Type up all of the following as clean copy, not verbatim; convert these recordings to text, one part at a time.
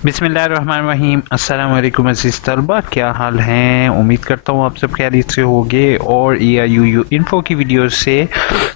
बिस्मिल्लाहिर्रहमानिर्रहीम। अस्सलाम वालेकुम अज़ीज़ तलबा, क्या हाल हैं? उम्मीद करता हूँ आप सब खैरियत से होंगे और EIUU इन्फो की वीडियो से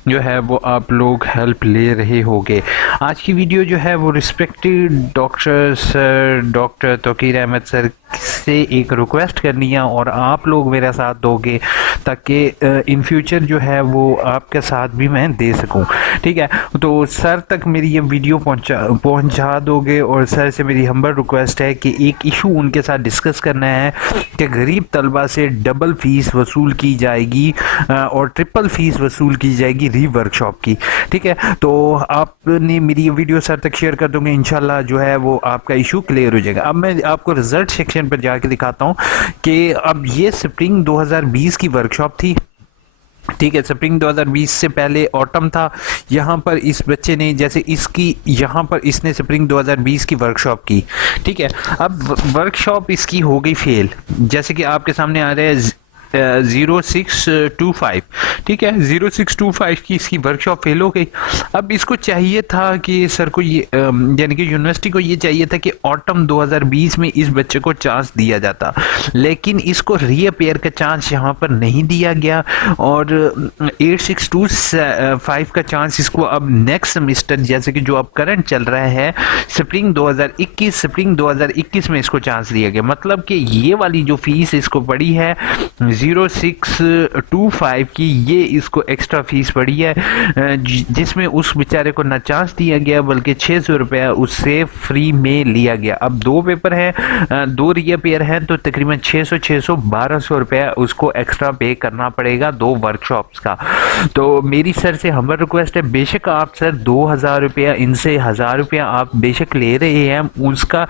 जो है वो आप लोग हेल्प ले रहे होंगे। आज की वीडियो जो है वो respected doctor sir doctor Tauqeer Ahmed sir से एक रिक्वेस्ट करनी है और आप लोग मेरा साथ दोगे ताकि इन फ्यूचर जो है वो आपके साथ भी मैं दे सकूं। ठीक है, तो सर तक मेरी ये वीडियो पहुंचा दोगे और सर से मेरी हम्बल रिक्वेस्ट है कि एक इशू उनके साथ डिस्कस करना है कि गरीब तलबा से डबल फीस वसूल की जाएगी और ट्रिपल फीस वसूल की जाएगी री वर्कशॉप की। ठीक है, तो आपने मेरी ये वीडियो सर तक शेयर कर दोगे, इंशाल्लाह जो है वो आपका इशू क्लियर हो जाएगा। अब मैं आपको रिजल्ट सेक्शन पर जाके दिखाता हूँ कि अब ये स्प्रिंग 2020 की वर्कशॉप थी। ठीक है, स्प्रिंग 2020 से पहले ऑटम था। यहाँ पर इस बच्चे ने जैसे इसकी यहाँ पर इसने स्प्रिंग 2020 की वर्कशॉप की। ठीक है, अब वर्कशॉप इसकी हो गई फेल, जैसे कि आपके सामने आ रहा है 0625। ठीक है, 0625 की इसकी वर्कशॉप फेल हो गई। अब इसको चाहिए था कि सर को ये यानी कि यूनिवर्सिटी को ये चाहिए था कि ऑटम 2020 में इस बच्चे को चांस दिया जाता, लेकिन इसको रीअपेयर का चांस यहाँ पर नहीं दिया गया और 8625 का चांस इसको अब नेक्स्ट सेमेस्टर जैसे कि जो अब करंट चल रहा है स्प्रिंग 2021 में इसको चांस दिया गया। मतलब कि ये वाली जो फीस इसको पड़ी है 0625 की, ये इसको एक्स्ट्रा फीस पड़ी है जिसमें उस बेचारे को ना चांस दिया गया बल्कि 600 रुपया उससे फ्री में लिया गया। अब दो पेपर हैं, दो रीअपेयर हैं, तो तकरीबन 600 1200 रुपया उसको एक्स्ट्रा पे करना पड़ेगा दो वर्कशॉप्स का। तो मेरी सर से हम्बल रिक्वेस्ट है, बेशक आप सर 2000 रुपया इनसे 1000 रुपया आप बेशक ले रहे हैं, उसका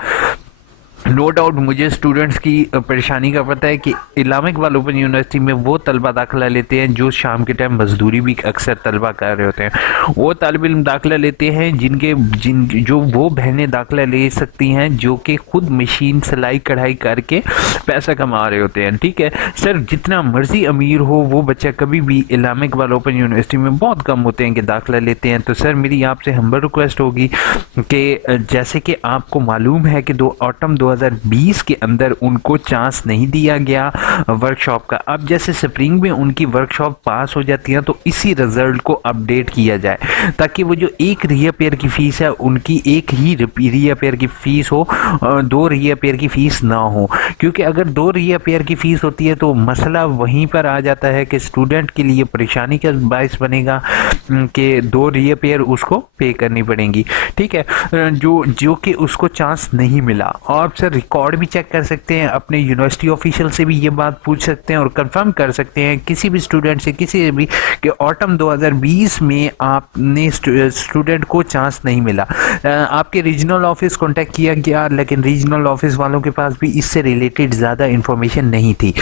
नो डाउट मुझे स्टूडेंट्स की परेशानी का पता है कि इस्लामिक इकबाल ओपन यूनिवर्सिटी में वो तलबा दाखिला लेते हैं जो शाम के टाइम मजदूरी भी अक्सर तलबा कर रहे होते हैं। वो तालिब इल्म दाखिला लेते हैं जो वो बहनें दाखिला ले सकती हैं जो कि खुद मशीन सिलाई कढ़ाई करके पैसा कमा रहे होते हैं। ठीक है सर, जितना मर्जी अमीर हो वो बच्चा कभी भी इस्लामिक इकबाल ओपन यूनिवर्सिटी में बहुत कम होते हैं कि दाखिला लेते हैं। तो सर मेरी आपसे हम्बल रिक्वेस्ट होगी कि जैसे कि आपको मालूम है कि ऑटम 2020 के अंदर उनको चांस नहीं दिया गया वर्कशॉप का, अब जैसे स्प्रिंग में उनकी वर्कशॉप पास हो जाती है तो इसी रिजल्ट को अपडेट किया जाए ताकि वो जो एक रीअपेयर की फीस है उनकी एक ही रीअपेयर की फीस हो, दो रीअपेयर की फीस ना हो। क्योंकि अगर दो रीअपेयर की फीस होती है तो मसला वहीं पर आ जाता है कि स्टूडेंट के लिए परेशानी का बायस बनेगा कि दो रीअपेयर उसको पे करनी पड़ेंगी। ठीक है, जो कि उसको चांस नहीं मिला। और सर रिकॉर्ड भी चेक कर सकते हैं, अपने यूनिवर्सिटी ऑफिशियल से भी ये बात पूछ सकते हैं और कंफर्म कर सकते हैं किसी भी स्टूडेंट से किसी भी कि ऑटम 2020 में आपने स्टूडेंट को चांस नहीं मिला। आपके रीजनल ऑफिस कांटेक्ट किया गया लेकिन रीजनल ऑफिस वालों के पास भी इससे रिलेटेड ज़्यादा इंफॉर्मेशन नहीं थी।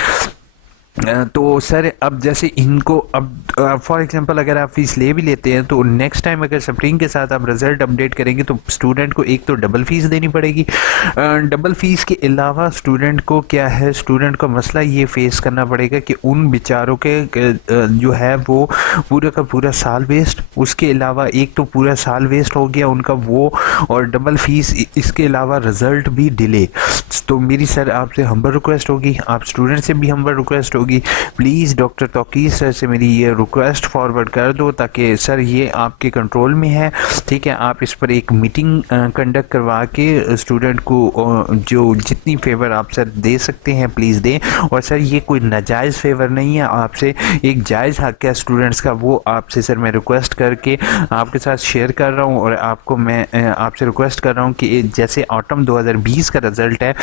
तो सर अब जैसे इनको अब फॉर एग्जांपल अगर आप फीस ले भी लेते हैं तो नेक्स्ट टाइम अगर स्प्रिंग के साथ आप रिजल्ट अपडेट करेंगे तो स्टूडेंट को एक तो डबल फीस देनी पड़ेगी। डबल फीस के अलावा स्टूडेंट को क्या है, स्टूडेंट को मसला ये फेस करना पड़ेगा कि उन बेचारों के जो है वो पूरा का पूरा साल वेस्ट, उसके अलावा एक तो पूरा साल वेस्ट हो गया उनका वो, और डबल फीस, इसके अलावा रिजल्ट भी डिले। तो मेरी सर आपसे हम्बल रिक्वेस्ट होगी, आप स्टूडेंट से भी हम्बल रिक्वेस्ट होगी, प्लीज़ डॉक्टर तौकीर सर से मेरी ये रिक्वेस्ट फॉरवर्ड कर दो ताकि सर ये आपके कंट्रोल में है। ठीक है, आप इस पर एक मीटिंग कंडक्ट करवा के स्टूडेंट को जो जितनी फेवर आप सर दे सकते हैं प्लीज़ दें। और सर ये कोई नाजायज़ फेवर नहीं है, आपसे एक जायज़ हक़ है स्टूडेंट्स का, वो आपसे सर मैं रिक्वेस्ट करके आपके साथ शेयर कर रहा हूँ। और आपको मैं आपसे रिक्वेस्ट कर रहा हूँ कि जैसे ऑटम 2020 का रिज़ल्ट है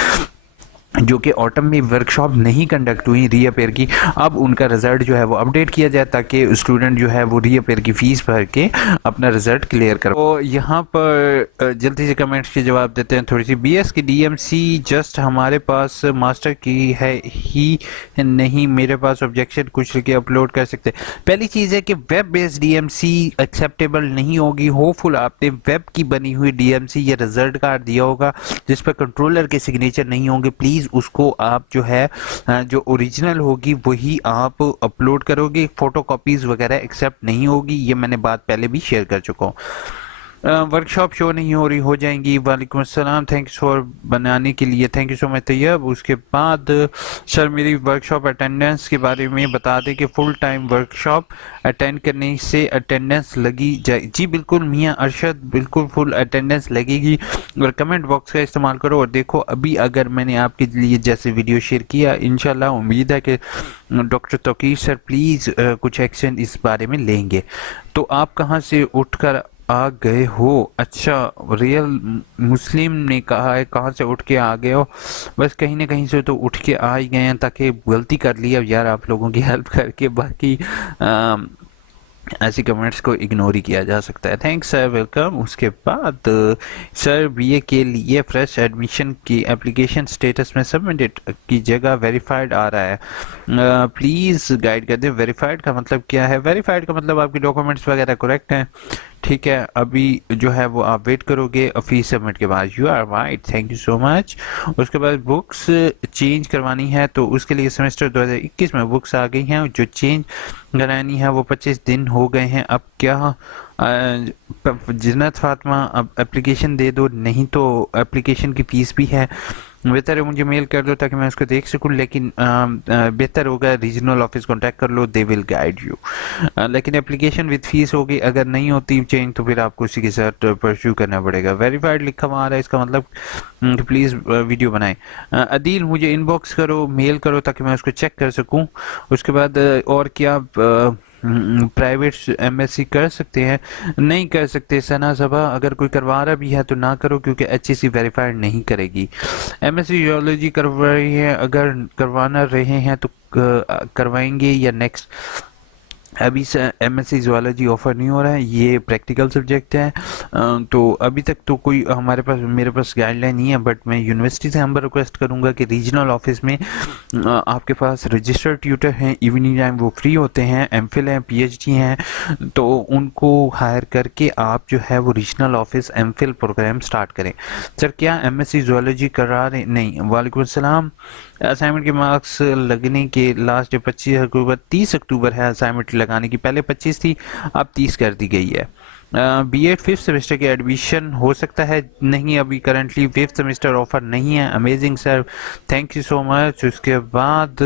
जो कि ऑटम में वर्कशॉप नहीं कंडक्ट हुई रीअपेयर की, अब उनका रिजल्ट जो है वो अपडेट किया जाए ताकि स्टूडेंट जो है वो रीअपेयर की फ़ीस भर के अपना रिजल्ट क्लियर करो। तो यहाँ पर जल्दी से कमेंट्स के जवाब देते हैं थोड़ी सी। BS की DMC जस्ट हमारे पास मास्टर की है ही नहीं, मेरे पास ऑब्जेक्शन कुछ लिखे अपलोड कर सकते। पहली चीज़ है कि वेब बेस्ड DMC एक्सेप्टेबल नहीं होगी। होपफुल आपने वेब की बनी हुई DMC या रिजल्ट कार्ड दिया होगा जिस पर कंट्रोलर के सिग्नेचर नहीं होंगे, प्लीज़ उसको आप जो है जो ओरिजिनल होगी वही आप अपलोड करोगे, फोटो कॉपीज वगैरह एक्सेप्ट नहीं होगी। ये मैंने बात पहले भी शेयर कर चुका हूँ। वर्कशॉप शो नहीं हो रही, हो जाएंगी। वालेकुम अस्सलाम, थैंक्स फॉर बनाने के लिए, thank you so much Tayyab. उसके बाद सर मेरी वर्कशॉप अटेंडेंस के बारे में बता दें कि फुल टाइम वर्कशॉप अटेंड करने से अटेंडेंस लगी जाए। जी बिल्कुल मियाँ अरशद, बिल्कुल फुल अटेंडेंस लगेगी। और कमेंट बॉक्स का इस्तेमाल करो और देखो अभी अगर मैंने आपके लिए जैसे वीडियो शेयर किया, इंशाल्लाह उम्मीद है कि डॉक्टर तौकीर सर प्लीज़ कुछ एक्शन इस बारे में लेंगे। तो आप कहाँ से उठकर आ गए हो? अच्छा, रियल मुस्लिम ने कहा है कहाँ से उठ के आ गए हो? बस कहीं ना कहीं से तो उठ के आ ही गए हैं, ताकि गलती कर ली अब यार आप लोगों की हेल्प करके। बाकी ऐसी कमेंट्स को इग्नोर ही किया जा सकता है। Thanks sir, welcome. उसके बाद सर बीए के लिए फ्रेश एडमिशन की एप्लीकेशन स्टेटस में सबमिटेड की जगह वेरीफाइड आ रहा है, प्लीज़ गाइड कर दें। वेरीफाइड का मतलब क्या है? वेरीफाइड का मतलब आपके डॉक्यूमेंट्स वगैरह करेक्ट हैं, ठीक है। अभी जो है वो आप वेट करोगे फीस सबमिट के बाद। You are right, thank you so much. उसके बाद बुक्स चेंज करवानी है तो उसके लिए सेमेस्टर 2021 में बुक्स आ गई हैं, जो चेंज करानी है वो 25 दिन हो गए हैं। अब क्या जिन्नत फातिमा अब एप्लीकेशन दे दो, नहीं तो एप्लीकेशन की फ़ीस भी है। बेहतर है मुझे मेल कर दो ताकि मैं उसको देख सकूं, लेकिन बेहतर होगा रीजनल ऑफिस कांटेक्ट कर लो, दे विल गाइड यू। लेकिन एप्लीकेशन विद फीस होगी, अगर नहीं होती चेंज तो फिर आपको उसी के साथ परस्यू करना पड़ेगा। वेरीफाइड लिखा हुआ आ रहा है, इसका मतलब प्लीज़ वीडियो बनाएं। अदील मुझे इनबॉक्स करो, मेल करो ताकि मैं उसको चेक कर सकूं। उसके बाद और क्या प्राइवेट एमएससी कर सकते हैं? नहीं कर सकते सना सबा, अगर कोई करवा रहा भी है तो ना करो, क्योंकि एचईसी वेरीफाइड नहीं करेगी। एमएससी जियोलॉजी करवा रही है, अगर करवाना रहे हैं तो करवाएंगे या नेक्स्ट? अभी से एमएससी ज़ुआलॉजी ऑफर नहीं हो रहा है, ये प्रैक्टिकल सब्जेक्ट है। तो अभी तक तो कोई हमारे पास मेरे पास गाइडलाइन नहीं है, बट मैं यूनिवर्सिटी से हम्बल रिक्वेस्ट करूंगा कि रीजनल ऑफिस में आपके पास रजिस्टर्ड ट्यूटर हैं, इवनिंग टाइम वो फ्री होते हैं, एमफिल हैं, पीएचडी हैं, तो उनको हायर करके आप जो है वो regional office MPhil programme start करें। सर क्या एमएससी ज़ुआलॉजी करा रहे? नहीं। वालेकुम अस्सलाम। असाइनमेंट के मार्क्स लगने के लास्ट डे 25 अक्टूबर, 30 अक्टूबर है असाइनमेंट लगाने की, पहले 25 थी अब 30 कर दी गई है। बीएड फिफ्थ सेमेस्टर के एडमिशन हो सकता है? नहीं, अभी करंटली फिफ्थ सेमेस्टर ऑफर नहीं है। Amazing sir, thank you so much. उसके बाद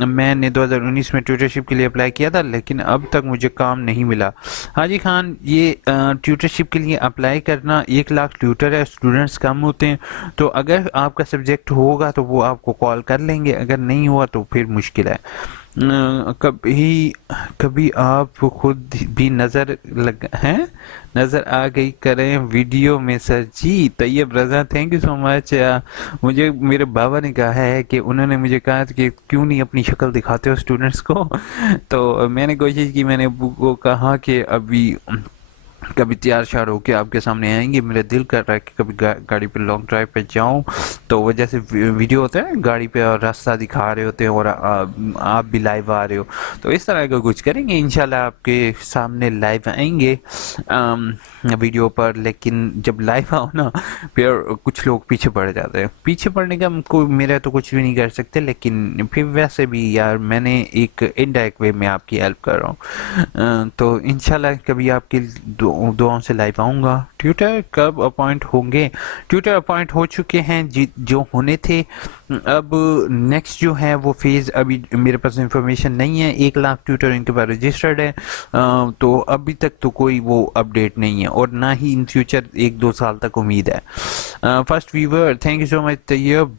मैंने 2019 में ट्यूटरशिप के लिए अप्लाई किया था, लेकिन अब तक मुझे काम नहीं मिला। हाजी खान, ये ट्यूटरशिप के लिए अप्लाई करना, 1 लाख ट्यूटर है, स्टूडेंट्स कम होते हैं, तो अगर आपका सब्जेक्ट होगा तो वो आपको कॉल कर लेंगे, अगर नहीं हुआ तो फिर मुश्किल है। कभी कभी आप खुद भी नज़र आ गई करें वीडियो में सर। जी Tayyab Raza, thank you so much. मुझे मेरे बाबा ने कहा है कि उन्होंने मुझे कहा कि क्यों नहीं अपनी शक्ल दिखाते हो स्टूडेंट्स को, तो मैंने कोशिश की, मैंने अब्बू को कहा कि अभी कभी तैयार श्यार होके आपके सामने आएंगे। मेरा दिल कर रहा है कि कभी गाड़ी पे लॉन्ग ड्राइव पे जाऊं, तो वो जैसे वीडियो होता है गाड़ी पे और रास्ता दिखा रहे होते हैं और आप भी लाइव आ रहे हो, तो इस तरह का कुछ करेंगे इंशाल्लाह, आपके सामने लाइव आएंगे वीडियो पर। लेकिन जब लाइव आओ ना, फिर कुछ लोग पीछे पड़ जाते हैं। पीछे पड़ने का मेरा तो कुछ भी नहीं कर सकते, लेकिन फिर वैसे भी यार मैंने एक इनडायरेक्ट वे में आपकी हेल्प कर रहा हूँ, तो इंशाल्लाह कभी आपके दुआओं से लाइव आऊँगा। ट्यूटर कब अपॉइंट होंगे? ट्यूटर अपॉइंट हो चुके हैं जो होने थे। अब नेक्स्ट जो है वो फेज़ अभी मेरे पास इंफॉर्मेशन नहीं है। 1 लाख ट्यूटर इनके पास रजिस्टर्ड है, तो अभी तक तो कोई वो अपडेट नहीं है, और ना ही इन फ्यूचर 1-2 साल तक उम्मीद है। First viewer, thank you so much Tayyab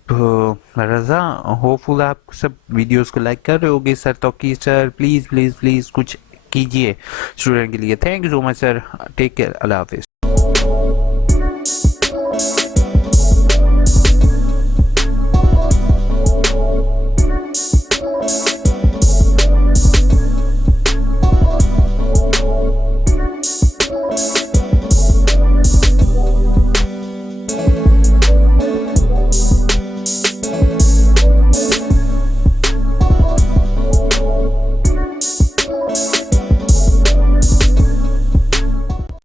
Raza. Hopeful आप सब वीडियोस को लाइक कर रहे होगे। Sir Tauqeer sir please please please कुछ कीजिए स्टूडेंट के लिए। Thank you so much sir, take care, Allah हाफिज़।